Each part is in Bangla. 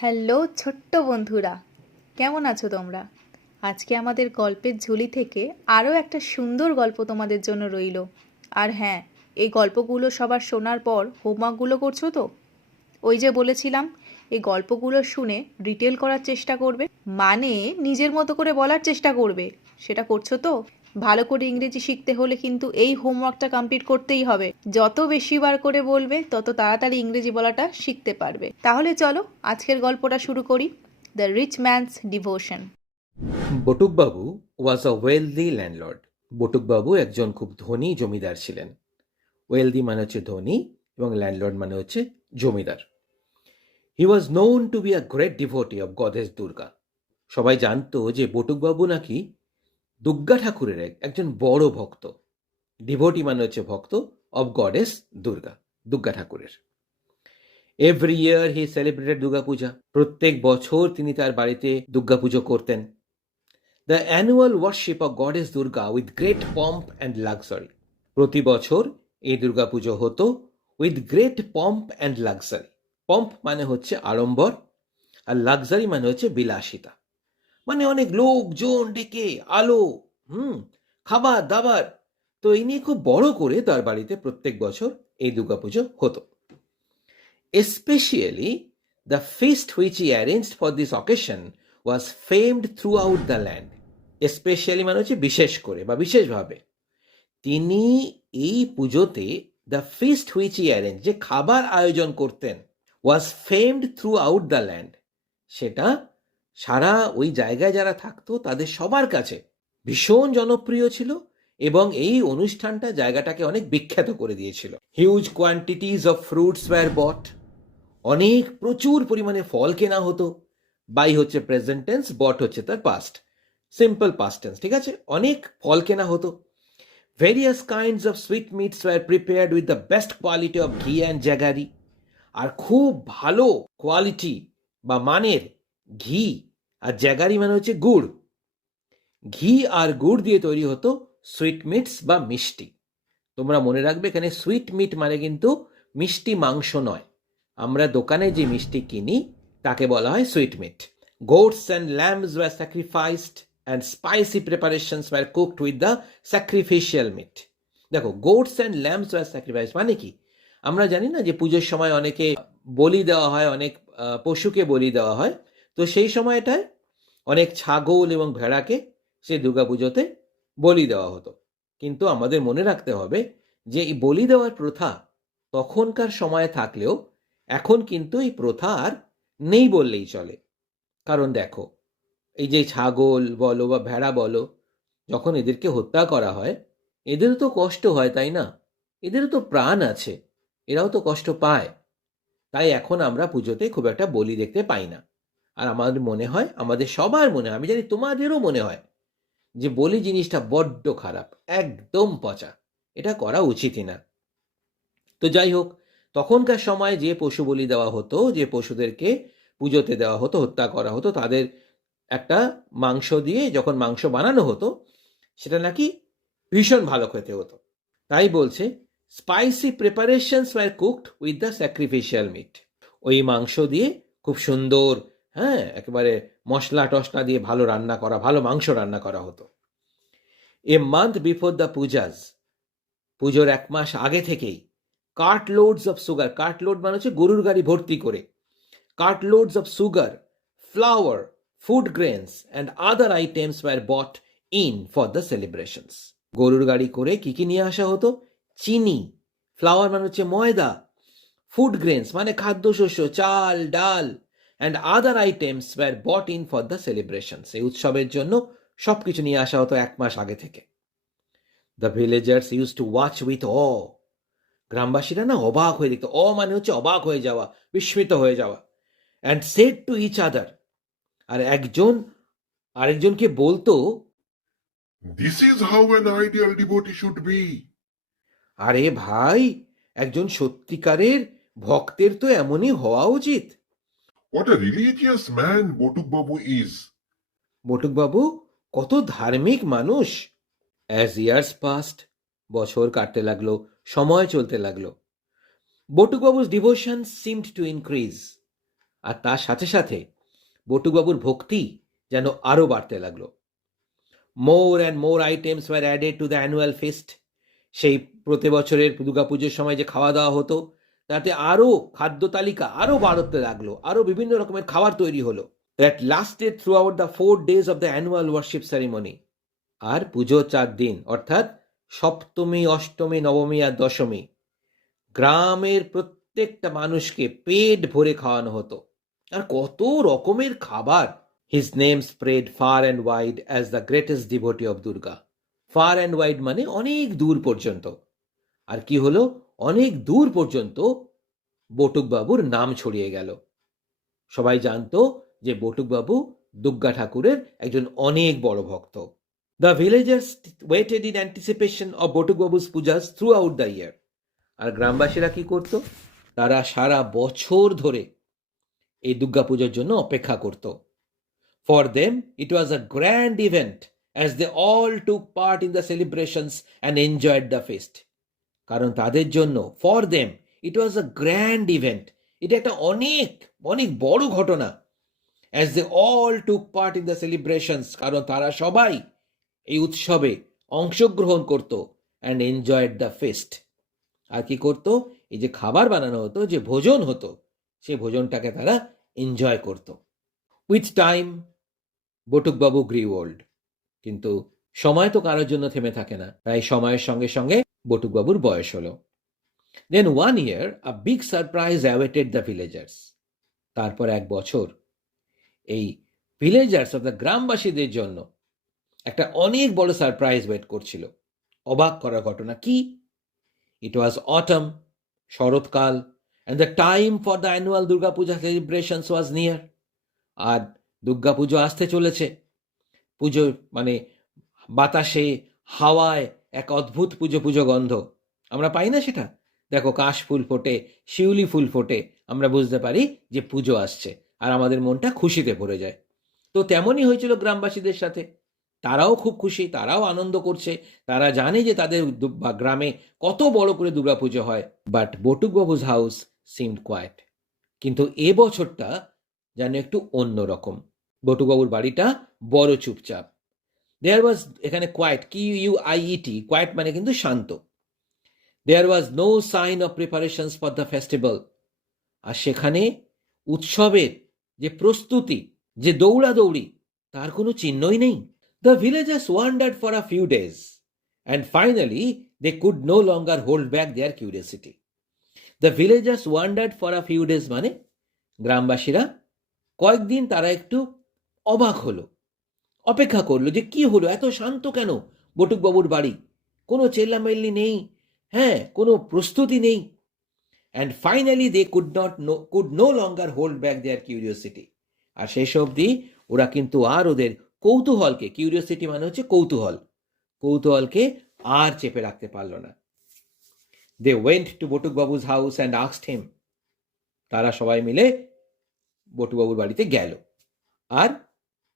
হ্যালো ছোট্ট বন্ধুরা, কেমন আছো তোমরা? আজকে আমাদের গল্পের ঝুলি থেকে আরও একটা সুন্দর গল্প তোমাদের জন্য রইলো। আর হ্যাঁ, এই গল্পগুলো সবার শোনার পর হোমওয়ার্কগুলো করছো তো? ওই যে বলেছিলাম, এই গল্পগুলো শুনে ডিটেল করার চেষ্টা করবে, মানে নিজের মতো করে বলার চেষ্টা করবে। সেটা করছো তো? ভালো করে ইংরেজি শিখতে হলে কিন্তু এই হোমওয়ার্কটা কমপ্লিট করতেই হবে। যত বেশি বার করে বলবে তত তাড়াতাড়ি ইংরেজি বলাটা শিখতে পারবে। তাহলে চলো আজকের গল্পটা শুরু করি। The rich man's devotion. Batukbabu was a wealthy landlord. Batukbabu একজন খুব ধনী জমিদার ছিলেন। ওয়েলদি মানে হচ্ছে ধনী এবং ল্যান্ডলর্ড মানে হচ্ছে জমিদার। He was known to be a great devotee of goddess Durga. সবাই জানতো যে বটুকবাবু নাকি দুর্গা ঠাকুরের একজন বড় ভক্ত। ডিভোটি মানে হচ্ছে ভক্ত, অব গডেস দুর্গা, দুর্গা ঠাকুরের। এভরি ইয়ার হি সেলিব্রেটেড দুর্গা পূজা। প্রত্যেক বছর তিনি তার বাড়িতে দুর্গা পুজো করতেন। The annual worship of goddess Durga with great pomp and luxury. প্রতি বছর এই দুর্গাপুজো হতো with great pomp and luxury. Pomp মানে হচ্ছে আড়ম্বর, আর লাক্সারি মানে হচ্ছে বিলাসিতা। মানে অনেক লোকজন ডেকে, আলো, খাবার দাবার। তো এই নিয়ে খুব বড় করে তার বাড়িতে প্রত্যেক বছর এই দুর্গাপুজো হতো। Especially the feast which he arranged for this occasion was famed throughout the land. Specially মানে হচ্ছে বিশেষ করে বা বিশেষভাবে। তিনি এই পুজোতে the feast which he arrange, যে খাবার আয়োজন করতেন, was famed throughout the land, সেটা সারা ওই জায়গায় যারা থাকতো তাদের সবার কাছে ভীষণ জনপ্রিয় ছিল এবং এই অনুষ্ঠানটা জায়গাটাকে অনেক বিখ্যাত করে দিয়েছিল। Huge quantities of fruits were bought. অনেক প্রচুর পরিমাণে ফল কেনা হতো। বাই হচ্ছে প্রেজেন্ট টেন্স, বট হচ্ছে তার পাস্ট, সিম্পল পাস্ট টেন্স, ঠিক আছে? অনেক ফল কেনা হতো। Various kinds of sweetmeats were prepared with the best quality of ghee and jaggery. আর খুব ভালো কোয়ালিটি বা মানের ঘি আর জ্যাগারি মানে হচ্ছে গুড়, ঘি আর গুড় দিয়ে তৈরি হতো সুইট মিটস বা মিষ্টি। তোমরা মনে রাখবে, এখানে সুইট মিট মানে কিন্তু মিষ্টি মাংস নয়। আমরা দোকানে যে মিষ্টি কিনি তাকে বলা হয় sweet meat. Goats and lambs were sacrificed and spicy preparations were cooked with the sacrificial meat. দেখো, goats and lambs were sacrificed মানে কি? আমরা জানি না যে পুজোর সময় অনেকে বলি দেওয়া হয়, অনেক পশুকে বলি দেওয়া হয়। তো সেই সময়টায় অনেক ছাগল এবং ভেড়াকে সেই দুর্গাপুজোতে বলি দেওয়া হতো। কিন্তু আমাদের মনে রাখতে হবে যে এই বলি দেওয়ার প্রথা তখনকার সময়ে থাকলেও এখন কিন্তু এই প্রথা আর নেই বললেই চলে। কারণ দেখো, এই যে ছাগল বলো বা ভেড়া বলো, যখন এদেরকে হত্যা করা হয় এদেরও তো কষ্ট হয়, তাই না? এদেরও তো প্রাণ আছে, এরাও তো কষ্ট পায়। তাই এখন আমরা পুজোতে খুব একটা বলি দেখতে পাই না। আর আমাদের মনে হয়, আমাদের সবার মনে হয়, আমি জানি তোমাদেরও মনে হয়, যে বলি জিনিসটা বড্ড খারাপ, একদম পচা, এটা করা উচিতই না। তো যাই হোক, তখনকার সময় যে পশু বলি দেওয়া হতো, যে পশুদেরকে পুজোতে দেওয়া হতো, হত্যা করা হতো, তাদের একটা মাংস দিয়ে যখন মাংস বানানো হতো সেটা নাকি ভীষণ ভালো খেতে হতো। তাই বলছে, spicy preparations were cooked with the sacrificial meat. ওই মাংস দিয়ে খুব সুন্দর, একেবারে মশলা টশলা দিয়ে ভালো রান্না করা, ভালো মাংস রান্না করা হতো। A month before the pujas, পুজোর এক মাস আগে থেকেই, cart loads of sugar, cart load মানে হচ্ছে গরুর গাড়ি ভর্তি করে, cart loads of sugar, flour, food grains and other items were bought in for the celebrations. গরুর গাড়ি করে কি কি নিয়ে আসা হতো? চিনি, ফ্লাওয়ার মানে হচ্ছে ময়দা, ফুড গ্রেনস মানে খাদ্যশস্য, চাল ডাল, and other items were bought in for the celebrations. এই উৎসবের জন্য সবকিছু নিয়ে আসা হতো এক মাস আগে থেকে। The villagers used to watch with uh. গ্রামবাসীরা না অবাক হয়ে দেখতো, অ মানে হচ্ছে অবাক হয়ে যাওয়া, বিস্মিত হয়ে যাওয়া। And said to each other, আর একজন আরেকজনকে বলতো, This is how an ideal devotee should be. আরে ভাই, একজন সত্যিকারের ভক্তের তো এমনই হওয়া উচিত। What a religious man Botuk Babu is. বটুকবাবু কত ধার্মিক মানুষ। অ্যাজ ইয়ার্স পাস্ট, বছর কাটতে লাগলো, সময় চলতে লাগলো। বটুকবাবুর ডিভোশন সিমড টু ইনক্রিজ। আর তার সাথে সাথে বটুকবাবুর ভক্তি যেন আরও বাড়তে লাগলো। More and more items were added to the annual feast. সেই প্রতি বছরের দুর্গাপুজোর সময় যে খাওয়া দাওয়া হতো, তাতে আরও খাদ্য তালিকা আরও বাড়তে লাগলো, আরও বিভিন্ন রকমের খাবার তৈরি হলো। That lasted throughout the 4 days of the annual worship ceremony. আর পুজো 4 দিন, অর্থাৎ সপ্তমী, অষ্টমী, নবমী আর দশমী, গ্রামের প্রত্যেকটা মানুষকে পেট ভরে খাওয়ানো হতো। আর কত রকমের খাবার! His name spread far and wide as the greatest devotee of Durga. Far and wide মানে অনেক দূর পর্যন্ত। আর কি হলো? অনেক দূর পর্যন্ত বটুকবাবুর নাম ছড়িয়ে গেল। সবাই জানতো যে বটুকবাবু দুর্গা ঠাকুরের একজন অনেক বড় ভক্ত। The villagers waited in anticipation of বটুকবাবু's pujas throughout the year. আর গ্রামবাসীরা কি করত? তারা সারা বছর ধরে এই দুর্গাপুজোর জন্য অপেক্ষা করত। For them, it was a grand event as they all took part in the celebrations and enjoyed the feast. কারণ তাদের জন্য, for them, it was a grand event. এটা একটা অনেক অনেক বড় ঘটনা। As they all took part in the celebrations, কারণ তারা সবাই এই উৎসবে অংশগ্রহণ করত and enjoyed the feast. আর কি করত? এই যে খাবার বানানো হতো, যে ভোজন হতো, সেই ভোজনটাকে তারা এনজয় করত। With time, বটুকবাবু grew old. কিন্তু সময় তো কারোর জন্য থেমে থাকে না, তাই সময়ের সঙ্গে সঙ্গে বটুকবাবুর বয়স হলো। Then one year, a big surprise awaited the villagers. তারপর এক বছর এই ভিলেজার্স অফ দ্য গ্রামবাসীদের জন্য একটা অনেক বড় সারপ্রাইজ ওয়েট করছিল। অবাক করার ঘটনা কি? It was autumn, শরৎকাল, and the time for the annual Durga Puja celebrations was near. আর দুর্গা পুজো আসতে চলেছে। পুজো মানে বাতাসে, হাওয়ায় এক অদ্ভুত পুজো পুজো গন্ধ। আমরা পাই না সেটা? দেখো, কাশ ফুল ফোটে, শিউলি ফুল ফোটে, আমরা বুঝতে পারি যে পুজো আসছে, আর আমাদের মনটা খুশিতে ভরে যায়। তো তেমনই হয়েছিল গ্রামবাসীদের সাথে। তারাও খুব খুশি, তারাও আনন্দ করছে, তারা জানে যে তাদের গ্রামে কত বড় করে দুর্গাপুজো হয়। But Batukbabu's house seemed quiet. কিন্তু এ বছরটা যেন একটু অন্যরকম। বটুকবাবুর বাড়িটা বড় চুপচাপ। দেয়ার ওয়াজ, এখানে কোয়াইট, QUIET, কোয়াইট মানে কিন্তু শান্ত। There was no sign of preparations for the festival. আর সেখানে উৎসবের যে প্রস্তুতি, যে দৌড়াদৌড়ি, তার কোনো চিহ্নই নেই। The villagers wandered for a few days and finally they could no longer hold back their curiosity. The villagers wandered for a few days মানে গ্রামবাসীরা কয়েকদিন তারা একটু অবাক হলো, অপেক্ষা করলো যে কি হলো, এত শান্ত কেন বটুকবাবুর বাড়ি, কোনো চেল্লামেল্লি নেই, হ্যাঁ, কোনো প্রস্তুতি নেই। And finally they could no longer hold back their curiosity. আর শেষ অবধি ওরা কিন্তু আর ওদের কৌতূহলকে, কিউরিওসিটি মানে হচ্ছে কৌতূহল, কৌতূহলকে আর চেপে রাখতে পারলো না। They went to বটুকবাবু's house and asked him. তারা সবাই মিলে বটুকবাবুর বাড়িতে গেল আর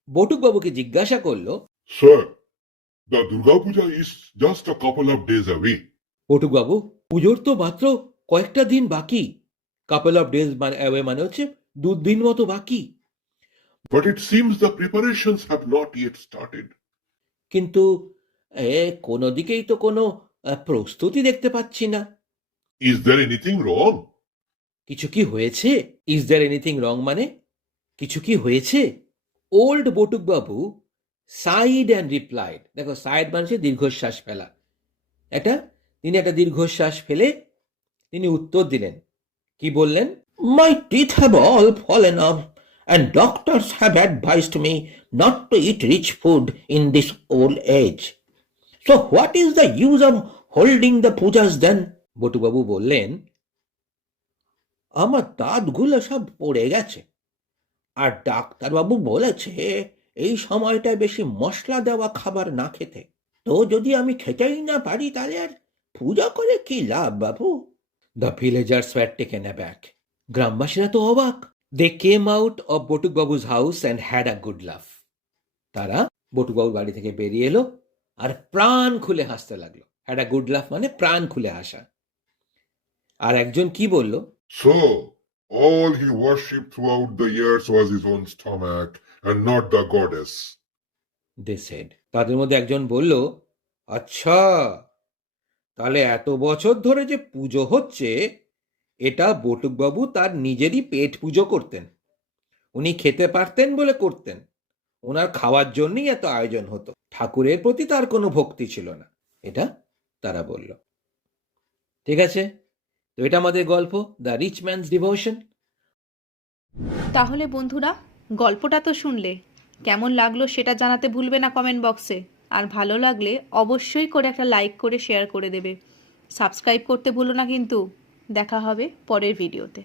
বটুকবাবুকে জিজ্ঞাসা করলো, Sir, the Durga Puja is just a couple of days away. বটুকবাবু, পুজোর তো মাত্র কয়েকটা দিন বাকি। কাপল অফ ডেজ মানে হচ্ছে 2 দিন মতো বাকি। But it seems the preparations have not yet started. কিন্তু কোনো দিকেই তো কোনো প্রস্তুতি দেখতে পাচ্ছি না। Is there anything wrong? কিছু কি হয়েছে? ইজ দেয়ার এনিথিং রং মানে কিছু কি হয়েছে? Old Batukbabu sighed and replied. দেখো, সাইড মানে দীর্ঘশ্বাস ফেলা। তিনি একটা দীর্ঘশ্বাস ফেলে তিনি উত্তর দিলেন। কি বললেন? My teeth have all fallen of and doctors have advised me not to eat rich food in this old age. So what is the use of holding the pujas then? বটুবাবু বললেন, আমার দাঁতগুলো সব পড়ে গেছে, আর ডাক্তারবাবু বলেছে এই সময়টায় বেশি মশলা দেওয়া খাবার না খেতে। তো যদি আমি খেতেই না পারি, তাহলে আর পূজা করে কি লাভ বাবু? The villagers were taken aback. গ্রামবাসীরা তো অবাক। They came out of বটুকবাবু's house and had a good laugh. তারা বটুকবাবুর বাড়ি থেকে বেরিয়ে এলো আর প্রাণ খুলে হাসতে লাগলো। had a good laugh মানে প্রাণ খুলে হাসা। আর একজন কি বলল? So, All he worshipped throughout the years was his own stomach and not the goddess. they said. তাদের মধ্যে একজন বলল, আচ্ছা, তাহলে এত বছর ধরে যে পুজো হচ্ছে, এটা বটুকবাবু তার নিজেরই পেট পুজো করতেন। উনি খেতে পারতেন বলে করতেন। ওনার খাওয়ার জন্যই এত আয়োজন হতো। ঠাকুরের প্রতি তার কোনো ভক্তি ছিল না। এটা তারা বলল। ঠিক আছে, তো এটা আমাদের গল্প, দ্য রিচ ম্যানস ডিভোশন। তাহলে বন্ধুরা, গল্পটা তো শুনলে, কেমন লাগলো সেটা জানাতে ভুলবে না কমেন্ট বক্সে। আর ভালো লাগলে অবশ্যই করে একটা লাইক করে শেয়ার করে দেবে। সাবস্ক্রাইব করতে ভুলো না কিন্তু। দেখা হবে পরের ভিডিওতে।